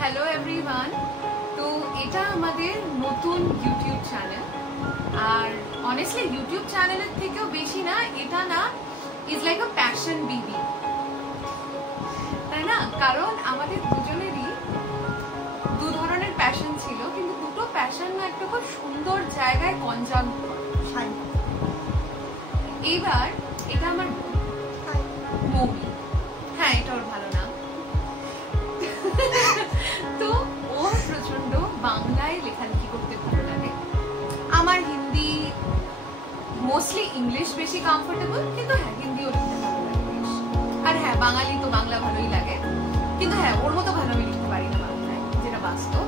Hello everyone. তো এটা আমাদের নতুন ইউটিউব চ্যানেল, আর অনেস্টলি ইউটিউব চ্যানেলের থেকেও বেশি না, এটা না is like a passion baby, তাই না? কারণ আমাদের দুজনেরই দু ধরনের প্যাশন ছিল, কিন্তু দুটো প্যাশন না একটা খুব সুন্দর জায়গায় কনজাঙ্ক করে। এইবার এটা আমার মৌমি, হ্যাঁ এটা ওর ভালো নাম। তো ওর প্রচন্ড বাংলায় লেখালেখি করতে ভালো লাগে, আমার হিন্দি মোস্টলি ইংলিশ বেশি কমফোর্টেবল, কিন্তু হ্যাঁ হিন্দিও লিখতে ভালো লাগে। আর হ্যাঁ বাঙালি তো বাংলা ভালোই লাগে, কিন্তু হ্যাঁ ওর মতো ভালো আমি লিখতে পারি না বাংলায়, যেটা বাস্তব।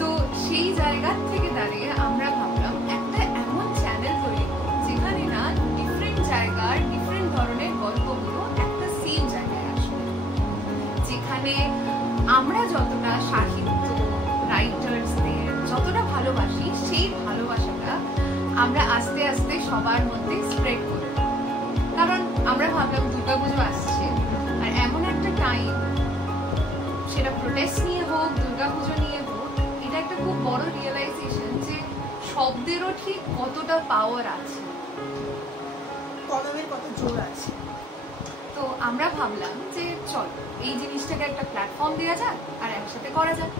তো সেই জায়গা থেকে দাঁড়িয়ে আমরা ভাবলাম একটা এমন চ্যানেল তৈরি করব যেখানে না ডিফারেন্ট জায়গার ডিফারেন্ট ধরনের গল্পগুলো একটা সেম জায়গায় আসবে, যেখানে আমরা যতটা সাহিত্য রাইটার্সদের যতটা ভালোবাসি সেই ভালোবাসাটা আমরা আস্তে আস্তে সবার মধ্যে স্প্রেড করি। কারণ আমরা ভাবলাম দুর্গাপুজো আসছে, আর এমন একটা টাইম, সেটা প্রোটেস্ট নিয়ে হোক দুর্গাপুজো নিয়ে হোক, এটা একটা খুব বড় রিয়েলাইজেশন যে শব্দেরও ঠিক কতটা পাওয়ার আছে, কলমের কত জোর আছে। তো আমরা ভাবলাম যে চল এই জিনিসটাকে একটা প্ল্যাটফর্ম দেওয়া যাক আর একসাথে করা যাক।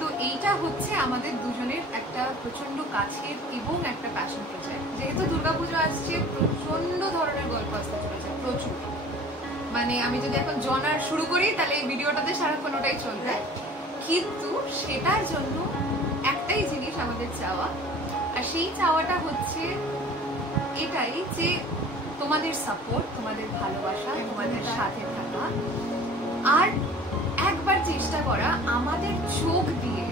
তো এইটা হচ্ছে আমাদের দুজনের একটা প্রচন্ড কাছের এবং একটা প্যাশন প্রজেক্ট। যেহেতু দুর্গাপুজো আসছে, প্রচন্ড ধরনের গল্প আসতে চলেছে, প্রচুর। মানে আমি যদি এখন জনার শুরু করি তাহলে এই ভিডিওটাতে সারাক্ষণ ওটাই চলবে, কিন্তু সেটার জন্য একটাই জিনিস আমাদের চাওয়া, আর সেই চাওয়াটা হচ্ছে এটাই যে তোমাদের সাপোর্ট, তোমাদের ভালোবাসা, তোমাদের সাথে থাকা, আর একবার চেষ্টা করা আমাদের চোখ দিয়ে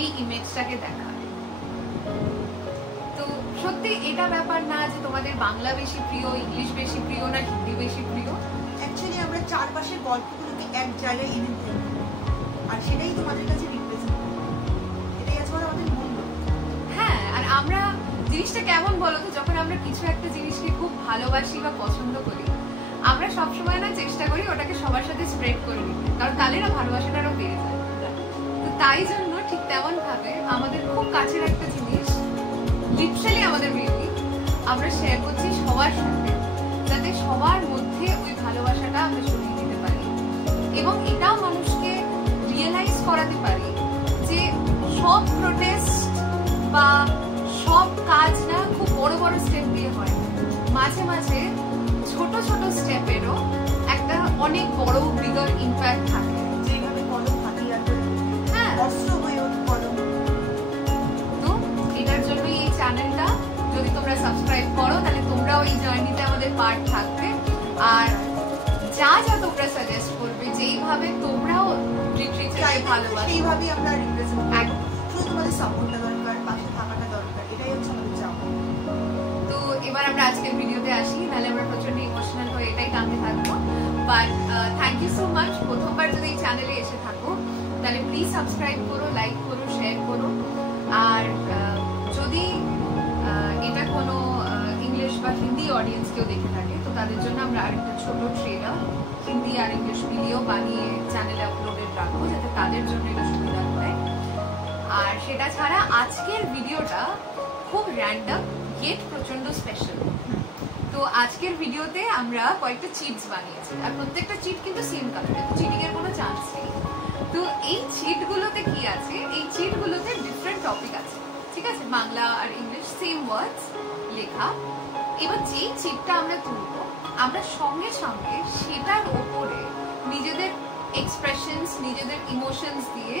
এই ইমেজটাকে দেখা। তো সত্যি এটা ব্যাপার না যে তোমাদের বাংলা বেশি প্রিয়, ইংলিশ বেশি প্রিয়, না হিন্দি বেশি প্রিয়। অ্যাকচুয়ালি আমরা চারপাশের গল্পগুলোকে এক জায়গায় এনে দিই, আর সেটাই তোমাদের কাছে রিপ্রেজেন্ট করে, এটাই আছে আমাদের মূল। হ্যাঁ, আর আমরা জিনিসটা কেমন বলো তো, যখন আমরা কিছু একটা জিনিসকে খুব ভালোবাসি বা পছন্দ করি, আমরা সবসময় না চেষ্টা করি ওটাকে সবার সাথে স্প্রেড করে নিতে, কারণ তাহলে না ভালোবাসাটা আরো বেড়ে যায়। তো তাই জন্য ঠিক তেমন ভাবে আমাদের খুব কাছের একটা জিনিস, লিটারালি আমাদের বেবি, আমরা শেয়ার করছি সবার সাথে, যাতে সবার মধ্যে ওই ভালোবাসাটা আমরা ছড়িয়ে দিতে পারি, এবং এটাও মানুষকে রিয়েলাইজ করাতে পারি যে সব প্রোটেস্ট বা সব কাজ না খুব বড় বড় স্টেপ দিয়ে হয়, মাঝে মাঝে ছোট ছোট স্টেপেরও একটা অনেক বড় বিগার ইম্প্যাক্ট থাকে। যেভাবে কলম হাতিয়ার করে, হ্যাঁ অস্ত্র হয়ে ওঠে কলম। তো এটার জন্য এই চ্যানেলটা যদি তোমরা সাবস্ক্রাইব করো, তাহলে তোমরাও এই জার্নিতে আমাদের পার্ট থাকবে, আর যা যা তোমরা সাজেস্ট করবে, যেইভাবে তোমরাও রিট্রিটটাকে ভালোবাসো সেইভাবেই আমরা রিপ্রেজেন্ট করব। শুধু তোমাদের সাপোর্টটা দরকার, পাশে থাকাটা দরকার, এটাই হচ্ছে আমাদের চাওয়া। তো এবার আমরা আজকের ভিডিওতে আসি, নাহলে আমরা প্রচন্ড ইমোশনাল হয়ে এটাই টানতে থাকবো। But thank you so much. প্রথমবার যদি এই চ্যানেলে এসে থাকো তাহলে প্লিজ সাবস্ক্রাইব করো, লাইক করো, শেয়ার করো। আর যদি এটা কোনো ইংলিশ বা হিন্দি অডিয়েন্স কেউ দেখে থাকে, তো তাদের জন্য আমরা আরেকটা ছোট ট্রেলার হিন্দি আর ইংলিশ মিলিয়েও বানিয়ে চ্যানেলে আপলোডেড রাখবো, যাতে তাদের জন্য এটা সুবিধা হয়। আর সেটা ছাড়া আজকের ভিডিওটা খুব র্যান্ডম গেট প্রচন্ড স্পেশাল। তো আজকের ভিডিওতে আমরা কয়েকটা চিটস বানিয়েছি, আর প্রত্যেকটা চিট কিন্তু সেম কালারের, তো চিটিং এর কোনো চান্স নেই। তো এই চিটগুলোতে কি আছে, এই চিটগুলোতে ডিফারেন্ট টপিক আছে, ঠিক আছে, বাংলা আর ইংলিশ সেম ওয়ার্ডস লেখা। এবার যেই চিটটা আমরা তুলবো, আমরা সঙ্গে সঙ্গে সেটার ওপরে নিজেদের এক্সপ্রেশনস, নিজেদের ইমোশনস দিয়ে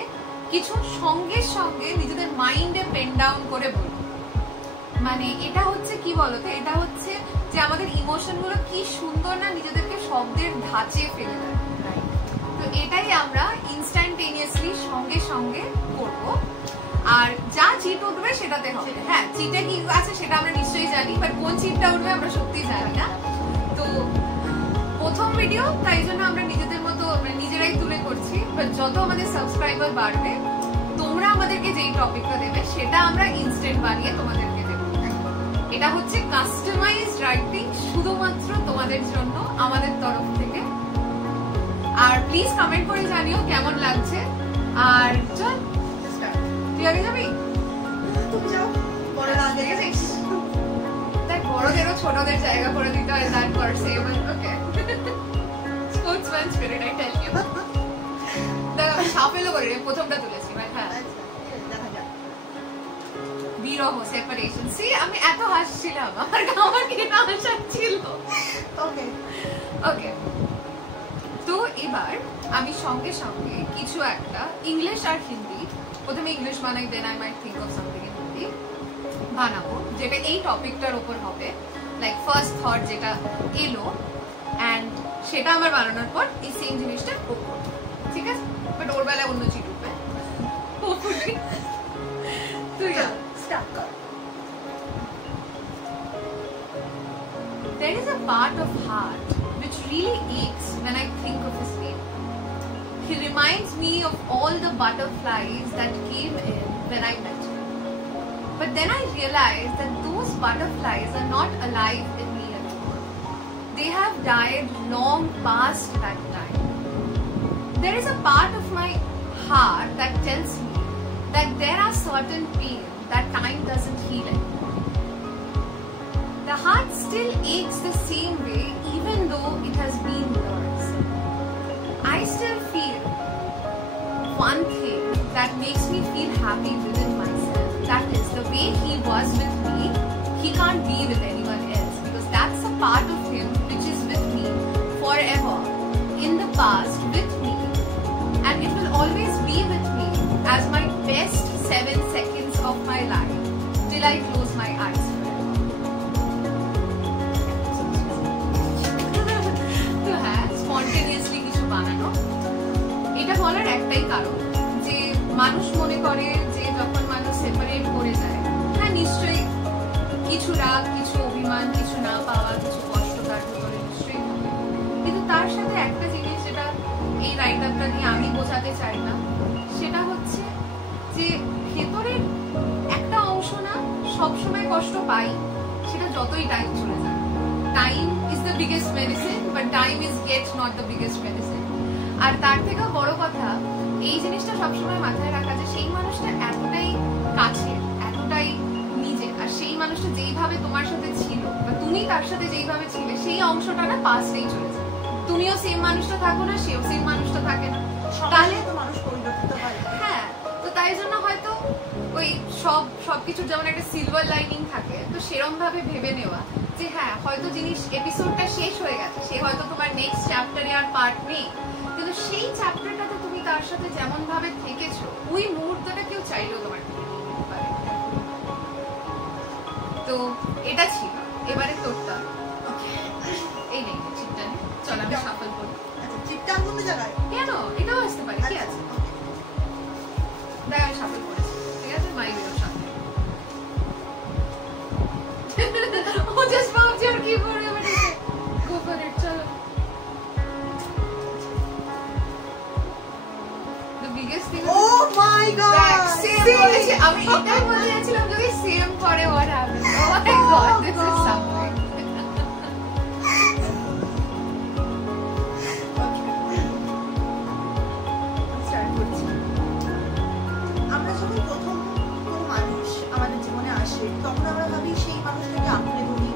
কিছু সঙ্গে সঙ্গে নিজেদের মাইন্ডে পেন ডাউন করে বলবো। মানে এটা হচ্ছে কি বলতো, এটা হচ্ছে যে আমাদের ইমোশন গুলো কি সুন্দর না নিজেদেরকে শব্দের ধাঁচে ফেলে দেয়। তো এটাই আমরা ইনস্ট্যান্টেনিয়াসলি সঙ্গে সঙ্গে করব, আর যা চিট উঠবে সেটাতে হবে। হ্যাঁ, চিটে কি আছে সেটা আমরা নিশ্চয়ই জানি, বাট কোন চিটটা উঠবে আমরা সত্যি জানি না। তো প্রথম ভিডিও, তাই জন্য আমরা নিজেদের মতো নিজেরাই তুলে করছি, বাট যত আমাদের সাবস্ক্রাইবার বাড়বে, তোমরা আমাদেরকে যেই টপিকটা দেবে সেটা আমরা ইনস্ট্যান্ট বানিয়ে তোমাদেরকে দেবো। এটা হচ্ছে কাস্টমাইজড রাইটিং শুধুমাত্র তোমাদের জন্য আমাদের তরফ থেকে। আর প্লিজ কমেন্ট করে জানিও কেমন লাগছে। আর চল তুই আগে যাবি? তুমি যাও, বড়রা আগে গেছিস। দেখ বড়দেরও ছোটদের জায়গা করে দিতে হয়, তারপর same okay sportsman spirit I tell you. দেখ আমি শাফেলও করি, প্রথমটা তুলেছি ভাই। হ্যাঁ দেখা যাক। বিরহ সেপারেশন। সি আমি এত হাসছিলাম, আমার কি না হাসা ছিল। ওকে ওকে, তো এবার আমি সঙ্গে সঙ্গে কিছু একটা ইংলিশ আর হিন্দি, প্রথমে ইংলিশ বানাই, then I might think of something in Hindi বানাবো, যেটা এই টপিকটার উপর হবে। লাইক ফার্স্ট থট যেটা এলো, অ্যান্ড সেটা আমার বানানোর পর এই সেম জিনিসটা উপর, ঠিক আছে? বাট ওর বেলায় অন্য চিট উঠবে। তুই স্টার্ট কর। There is a part of heart which really aches when I think of his name. He reminds me of all the butterflies that came in when I met him. But then I realized that those butterflies are not alive in me anymore. They have died long past that time. There is a part of my heart that tells me that there are certain pain that time doesn't heal anymore. The heart still aches the same way even though it has been years. I still feel one thing that makes me feel happy within myself. That is the way he was with me, he can't be with anyone else, because that's a part of him which is with me forever, in the past with me, and it will always be with me as my best 7 seconds of my life till I close my eyes. এটা বলার একটাই কারণ যে মানুষ মনে করে যে যখন মানুষ সেপারেট করে যায়, হ্যাঁ নিশ্চয়ই কিছু রাগ, কিছু অভিমান, কিছু না পাওয়া, কিছু কষ্ট তার ভিতরে নিশ্চয়ই হবে, কিন্তু তার সাথে একটা জিনিস যেটা এই রাইটারটা নিয়ে আমি বোঝাতে চাই না, সেটা হচ্ছে যে ভেতরের একটা অংশ না সবসময় কষ্ট পাই, সেটা যতই টাইম চলে যায়। Time is the biggest medicine, but time is get not the biggest medicine. আর তার থেকেও বড় কথা এই জিনিসটা সবসময় মাথায় রাখা যে সেই মানুষটা এতটাই কাছে, এতটাই নিজে, আর সেই মানুষটা যেইভাবে তোমার সাথে ছিল বা তুমি তার সাথে যেইভাবে ছিলে, সেই অংশটা না পাস্টেই চলে যায়। তুমিও সেম মানুষটা থাকো না, সেও সেম মানুষটা থাকে না, তাহলে তো মানুষ পরিবর্তিত হয়। হ্যাঁ, তো তাই জন্য হয়তো ওই সবকিছুর যেমন একটা সিলভার লাইনিং থাকে, তো সেরকম ভাবে ভেবে নেওয়া যে হ্যাঁ হয়তো জিনিস এপিসোডটা শেষ হয়ে গেছে, সে হয়তো তোমার নেক্সট চ্যাপ্টারে আর পার্ট নেই, কিন্তু সেই চ্যাপ্টারটাতে তুমি তার সাথে যেমন ভাবে থেকেছো, ওই মুহূর্তটা কেউ চাইলেও তোমার থেকে নিয়ে নিতে পারে। তো এটা ছিল। এবারে তোরটা এই নেই, চিপটা নেই, চল আমি শাফল করি। চিপটা কোন জায়গায়? কেন এটাও আসতে পারে, কি আছে? দেখ আমি শাফল করেছি, ঠিক আছে? মাই ওয়ের সাথে ও জাস্ট ভাবছি আর কি করে মানে গো ফর ইট। চলো, oh my god, same বলেছি আমি, এটাই বলতে যাচ্ছিলাম যদি সেম করে what happened. Oh my god, this is something. আমরা যখন প্রথম কোনো মানুষ আমাদের জীবনে আসে, তখন আমরা ভাবি সেই মানুষটাকে আঁকড়ে ধরি,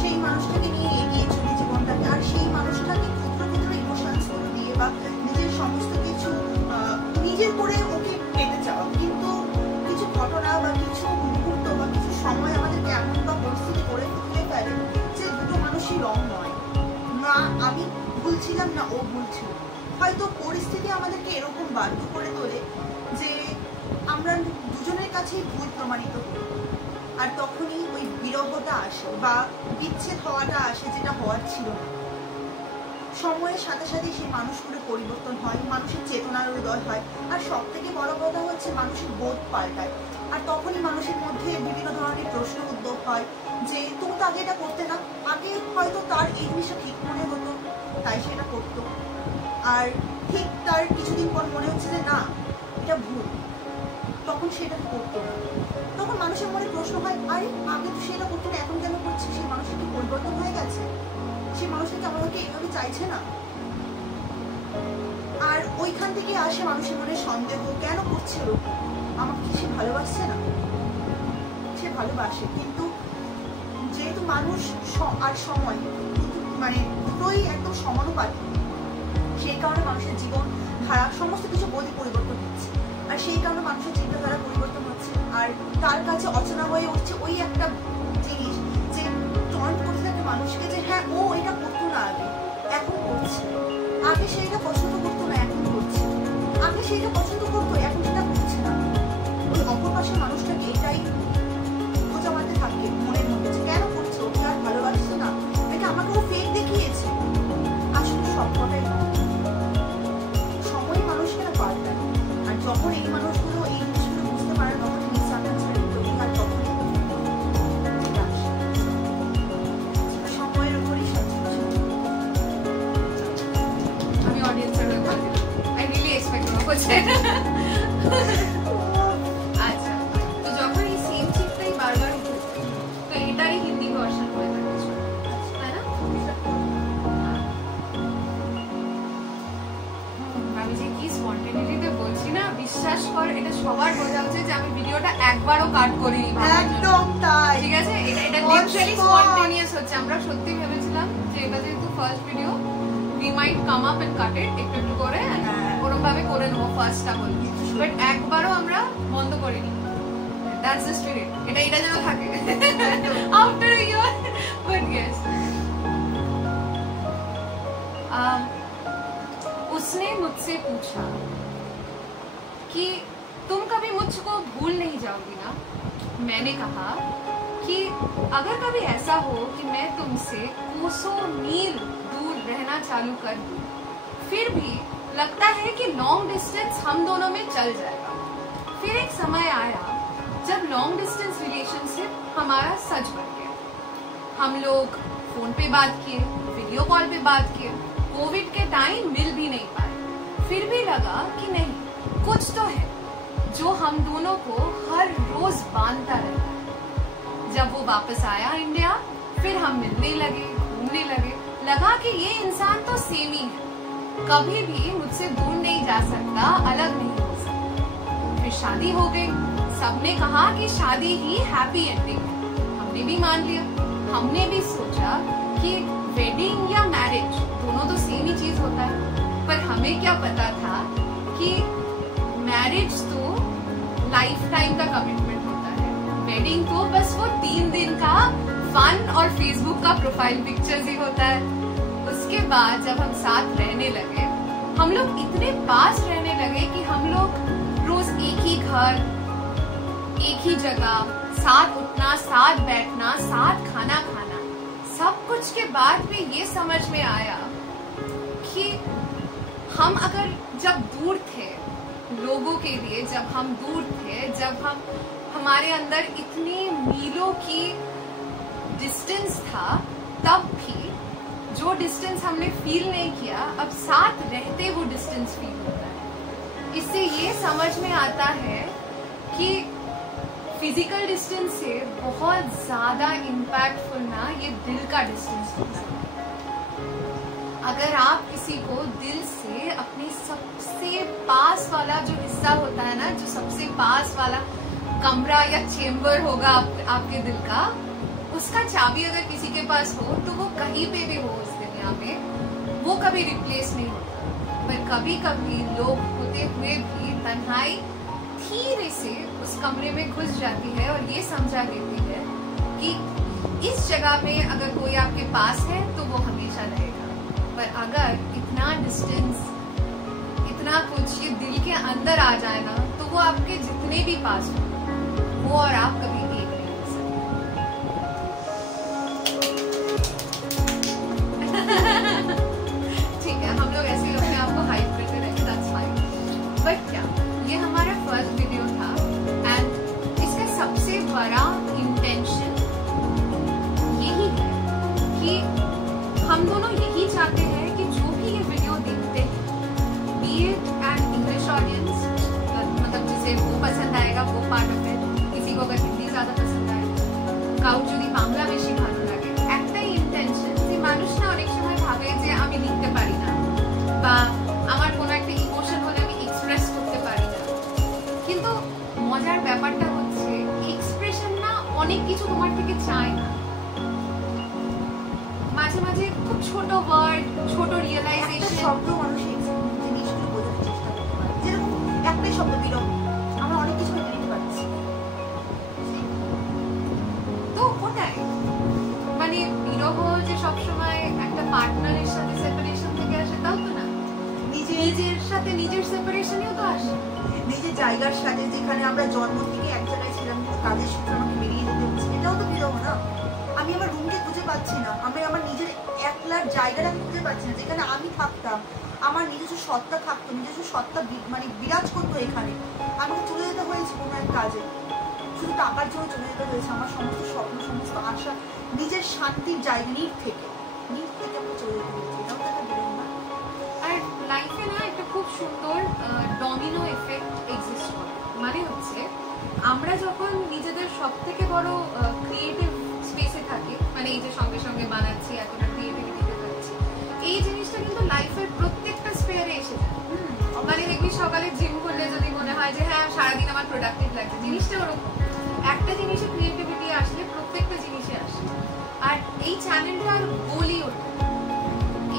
সেই মানুষটাকে নিয়ে এগিয়ে চলি জীবনটাকে, আর সেই মানুষটাকে ক্ষুদ্র ক্ষুদ্র ইমোশনস গুলো দিয়ে বা নিজের সমস্ত কিছু নিজের করে ওকে পেতে চাওয়া। কিন্তু কিছু ঘটনা বা কিছু মুহূর্ত বা কিছু সময় আমাদেরকে এমন বা পরিস্থিতি করে তুলে ফেলে যে দুটো মানুষই রং নয়, না আমি ভুল ছিলাম না ও ভুল ছিল। হয়তো পরিস্থিতি আমাদেরকে এরকম বাধ্য করে তোলে যে আমরা দুজনের কাছেই ভুল প্রমাণিত করি, আর তখনই ওই বিরহটা আসে বা বিচ্ছেদ হওয়াটা আসে, যেটা হওয়ার ছিল না। সময়ের সাথে সাথে সেই মানুষগুলো পরিবর্তন হয়, মানুষের চেতনার উদয় হয়, আর সব থেকে বড় কথা হচ্ছে মানুষের বোধ পাল্টায়। আর তখনই মানুষের মধ্যে বিভিন্ন ধরনের প্রশ্ন উদ্ভব হয় যে তুমি তো আগে এটা করতে না, আগে হয়তো তার এই জিনিসটা ঠিক মনে হতো তাই সেটা করতো, আর ঠিক তার কিছুদিন পর মনে হচ্ছে যে না এটা ভুল, তখন সেটা করতো না। তখন মানুষের মনে প্রশ্ন হয়, আরে আগে তো সেটা করতো না, এখন কেন করছে? সেই মানুষটা কি পরিবর্তন হয়ে গেছে? সেই মানুষটাকে আমাকে এইভাবে চাইছে না। আর ওইখান থেকে আসে মানুষের মনে সন্দেহ, কেন করছে ওরকম, আমাকে কি সে ভালোবাসছে না? সে ভালোবাসে, কিন্তু যেহেতু মানুষ আর সময় মানে দুটোই একদম সমানুপাতিক, সেই কারণে মানুষের জীবন ধারা সমস্ত কিছু বোধই পরিবর্তন হচ্ছে, আর সেই কারণে মানুষের চিন্তাধারা পরিবর্তন হচ্ছে। আর তার কাছে অচেনা হয়ে উঠছে ওই একটা জিনিস যে টন্ট করতে থাকে মানুষকে, যে হ্যাঁ ও এটা করতো না আগে, এখন করছে। আগে সেইটা পছন্দ করতো না, এখন করছে। আগে সেইটা পছন্দ করতো, এখন সেটা করছে না। ওই অপর পাশের মানুষটাকে এটাই বোঝা মারতে থাকে মনের মধ্যে, যে কেন করছে, ওকে আর ভালোবাসছে না, এটা আমাকে ও ফেক দেখিয়েছে। আসলে সবকটাই সময় মানুষকে না পাল্টায়। আর যখন এই মানুষগুলো এই জিনিসগুলো বুঝতে পারে, তখন মিসআন্ডারস্ট্যান্ডিং তৈরি হয়, তখন সময়ের উপরই সব কিছু। আমি অডিয়েন্সের হয়ে বলে দিলাম, আই রিয়েলি এক্সপেক্ট করছি। আচ্ছা, তো যখন এই সেম চিপটাই বারবার উঠেছে, তো এটারই হিন্দি ভার্সন করে থাকছে, তাই না? আমি যে কি স্পন্টেনিটিতে বলছি না, বিশ্বাস কর, এটা সবার বোঝা উচিত যে আমি ভিডিওটা একবারও কাট করিনি। একদম তাই, ঠিক আছে? এটা লিটারালি স্পন্টেনিয়াস হচ্ছে। আমরা সত্যি ভেবেছিলাম যে এটা যেহেতু first video, we might come up and cut it একটু একটু করে, ওরকম ভাবে করে নেবো ফার্স্টটা বলি, বাট একবারও আমরা বন্ধ করিনি। That's the spirit. এটা যেন থাকে after a year, but yes. उसने मुझसे पूछा कि तुम कभी मुझको भूल नहीं जाओगी ना? मैंने कहा कि अगर कभी ऐसा हो कि मैं तुमसे कोसों मील दूर रहना चालू कर दूं, फिर भी लगता है कि लॉन्ग डिस्टेंस हम दोनों में चल जाएगा। फिर एक समय आया जब लॉन्ग डिस्टेंस रिलेशनशिप हमारा सच बन गया। हम लोग फोन पे बात किए, वीडियो कॉल पे बात किए, कोविड के टाइम मिल भी नहीं पाए, फिर भी लगा कि नहीं, कुछ तो है जो हम दोनों को हर रोज बांधता रहता है। जब वो वापस आया इंडिया, फिर हम मिलने लगे, घूमने लगे, लगा कि ये इंसान तो सेम ही है, कभी भी मुझसे दूर नहीं जा सकता, अलग नहीं हो सकता। फिर शादी हो गई, सबने कहा कि शादी ही हैप्पी एंडिंग है, हमने भी मान लिया। हमने भी सोचा कि वेडिंग या मैरिज दोनों तो सेम ही चीज होता है, पर हमें क्या पता था कि मैरिज तो लाइफ टाइम का कमिटमेंट होता है, वेडिंग तो बस वो 3 दिन का फन और फेसबुक का प्रोफाइल पिक्चर्स ही होता है। उसके बाद जब हम साथ रहने लगे, हम लोग इतने पास रहने लगे कि हम लोग रोज एक ही घर, एक ही जगह, साथ उठना, साथ बैठना, साथ खाना खाना। सब कुछ के बाद भी ये समझ में आया कि हम अगर जब दूर थे लोगों के लिए, जब हम दूर थे, जब हमारे अंदर इतनी मीलों की डिस्टेंस था, तब भी जो डिस्टेंस हमने फील नहीं किया, अब साथ रहते वो डिस्टेंस फील होता है। इससे ये समझ में आता है कि फिजिकल डिस्टेंस से बहुत ज्यादा इम्पैक्टफुल ना ये दिल का डिस्टेंस होता है। अगर आप किसी को दिल से अपनी सबसे पास वाला जो हिस्सा होता है ना, जो सबसे पास वाला कमरा या चेम्बर होगा आपके दिल का, उसका चाबी अगर किसी के पास हो, तो वो कहीं पे भी हो इस दुनिया में, वो कभी रिप्लेस नहीं होता। पर कभी कभी लोग होते हुए भी तन्हाई धीरे से उस कमरे में घुस जाती है और ये समझा देती है कि इस जगह में अगर कोई आपके पास है तो वो हमेशा रहेगा, पर अगर इतना डिस्टेंस, इतना कुछ ये दिल के अंदर आ जाए ना, तो वो आपके जितने भी पास हो, वो और आप कभी एक नहीं हो सकते। ठीक है, हम लोग ऐसे अपने आप को हाइप करते रहेंगे, दैट्स फाइन। बट क्या ये हमारा फर्स्ट वीडियो था, एंड इसका सबसे बड़ा इंटेंशन यही है कि हम दोनों यही चाहते हैं कि जो भी ये वीडियो देखते हैं, B it an English audience, मतलब जिसे वो पसंद आएगा वो पार्ट ऑफ इट, किसी को अगर हिंदी ज्यादा पसंद आए, কাউ যদি বাংলা বেশি ভালো লাগে, একটাই ইন্টেনশন যে মানুষ না অনেক সময় ভাবে যে আমি লিখতে পারি না, বা মজার ব্যাপারটা হচ্ছে এক্সপ্রেশন না অনেক কিছু তোমার থেকে চায় না, মাঝে মাঝে খুব ছোট ওয়ার্ড, ছোট রিয়েলাইজেশন, শব্দ মানুষের জিনিসগুলো বোঝানোর চেষ্টা করতে পারে। যেরকম একটাই শব্দ বিরহ, আমরা অনেক কিছু মেনে নিতে পারছি। তো ওটাই মানে বিরহ যে সবসময় একটা পার্টনারের সাথে সেপারেশন থেকে আসে তাও তো না, নিজের সাথে নিজের সেপারেশনেও তো আসে। নিজের জায়গার সাথে, যেখানে আমরা জন্ম থেকে এক জায়গায় ছিলাম, কাজের সূত্রে আমাকে বেরিয়ে যেতে হচ্ছে, এটাও তো বিরহ না? আমি আমার রুমকে খুঁজে পাচ্ছি না, আমি আমার নিজের একলার জায়গাটা আমি খুঁজে পাচ্ছি না, যেখানে আমি থাকতাম, আমার নিজস্ব সত্তা থাকতো, নিজস্ব সত্তা মানে বিরাজ করতো। এখানে আমাকে চলে যেতে হয়েছে কোনো এক কাজে, শুধু টাকার জন্য চলে যেতে হয়েছে। আমার সমস্ত স্বপ্ন, সমস্ত আশা, নিজের শান্তির জায়গা, নিট থেকে আমাকে চলে যেতে হয়েছে। এটাও তো একটা বিরহ না? আর লাইফে না একটা খুব সুন্দর ডমিনো এফেক্ট এক্সিস্ট করে। মানে হচ্ছে আমরা যখন নিজেদের সব থেকে বড় ক্রিয়েটিভ স্পেসে থাকি, মানে এই যে সঙ্গে সঙ্গে বানাচ্ছি, এতটা ক্রিয়েটিভিটিতে থাকছি, এই জিনিসটা কিন্তু লাইফের প্রত্যেকটা স্পেয়ারে এসে যায়। মানে দেখবি সকালে জিম করলে যদি মনে হয় যে হ্যাঁ সারাদিন আমার প্রোডাক্টিভ লাগছে, জিনিসটা ওরকম। একটা জিনিসে ক্রিয়েটিভিটি আসলে প্রত্যেকটা জিনিসে আসে। আর এই চ্যানেলটার গোলই ওঠে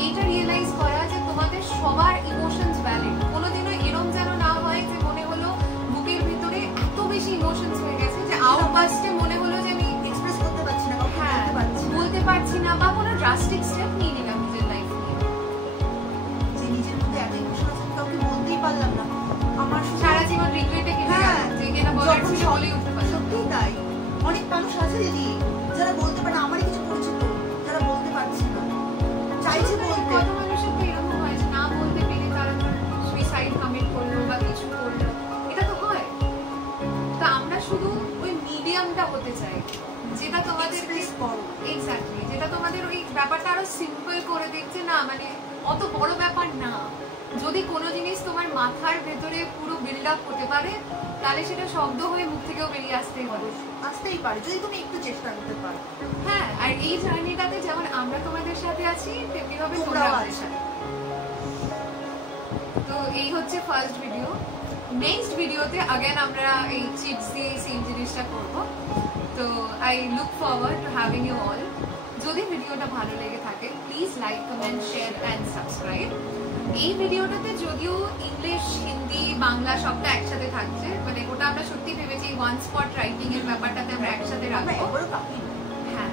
এইটা রিয়েলাইজ করা যে তোমাদের সবার ইমোশনস ভ্যালিড। কোনোদিনও এরম যেন না হয় যে মনে হলো বুকের ভিতরে এত বেশি ইমোশনস হয়ে গেছে যে আউটবাস্টে মনে হলো যে আমি এক্সপ্রেস করতে পারছি না, বলতে পারছি না, বা কোনো ড্রাস্টিক স্টেপ নিয়ে নিলাম নিজের লাইফ নিয়ে, যে নিজের মধ্যে এত ইমোশন আছে কাউকে বলতেই পারলাম না। আমার সারা জীবন রিগ্রেটে কেটে গেল যে এটা বলার ছিল বলেই উঠতে পারলাম। সত্যিই তাই, অনেক মানুষ আছে দিদি যারা বলতে পারে না, আমারই কিছু করেছে তো, যারা বলতে পারছে না, চাইছে বলতে। কত মানুষের তো এরকম হয় যে না বলতে পেরে তারা সুইসাইড কমিট করলো বা কিছু করলো, এটা তো হয়। তো আমরা শুধু ওই মিডিয়ামটা হতে চাই যেটা তোমাদের এক্স্যাক্টলি, যেটা তোমাদের ওই ব্যাপারটা আরো সিম্পল করে দিচ্ছে। না মানে অত বড় ব্যাপার না, যদি কোনো জিনিস তোমার মাথার ভেতরে পুরো বিল্ড আপ হতে পারে তাহলে সেটা শব্দ হয়ে মুখ থেকেও বেরিয়ে আসতেই পারে যদি তুমি একটু চেষ্টা করতে পারো। হ্যাঁ, আর এই জার্নিটাতে যেমন আমরা তোমাদের সাথে আছি তেমনি ভাবে তোমরা আমাদের সাথে। তো এই হচ্ছে ফার্স্ট ভিডিও। নেক্সট ভিডিওতে अगेन আমরা এই চিপস দিয়ে সেম জিনিসটা করব। তো I look forward to having you all. যদি ভিডিওটা ভালো লেগে থাকে please like, comment, share and subscribe. এই ভিডিওটাতে যদিও ইংলিশ, হিন্দি, বাংলা সবটা একসাথে থাকছে, মানে ওটা আমরা সত্যি ভেবেছি ওয়ান স্পট রাইটিং এর ব্যাপারটাতে আমরা একসাথে রাখবো। হ্যাঁ,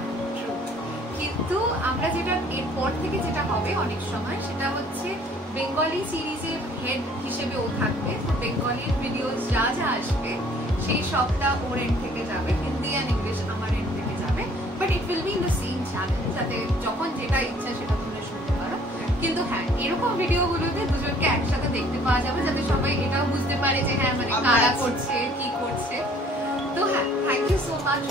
কিন্তু আমরা যেটা এরপর থেকে যেটা হবে অনেক সময় সেটা হচ্ছে বেঙ্গলি সিরিজের হেড হিসেবে ও থাকবে। তো বেঙ্গলির ভিডিওস যা যা আসবে সেই সবটা ওর এন্ড থেকে যাবে, হিন্দি অ্যান্ড ইংলিশ আমার এন্ড থেকে যাবে, but it will be in the same channel, যাতে যখন যেটা ইচ্ছা সেটা তোমরা শুনতে পারো। কিন্তু হ্যাঁ, এরকম ভিডিওগুলোতে দুজনকে একসাথে দেখতে পাওয়া যাবে, যাতে সবাই এটাও বুঝতে পারে যে হ্যাঁ মানে কারা করছে, কি করছে। তো হ্যাঁ, থ্যাংক ইউ সো মাচ।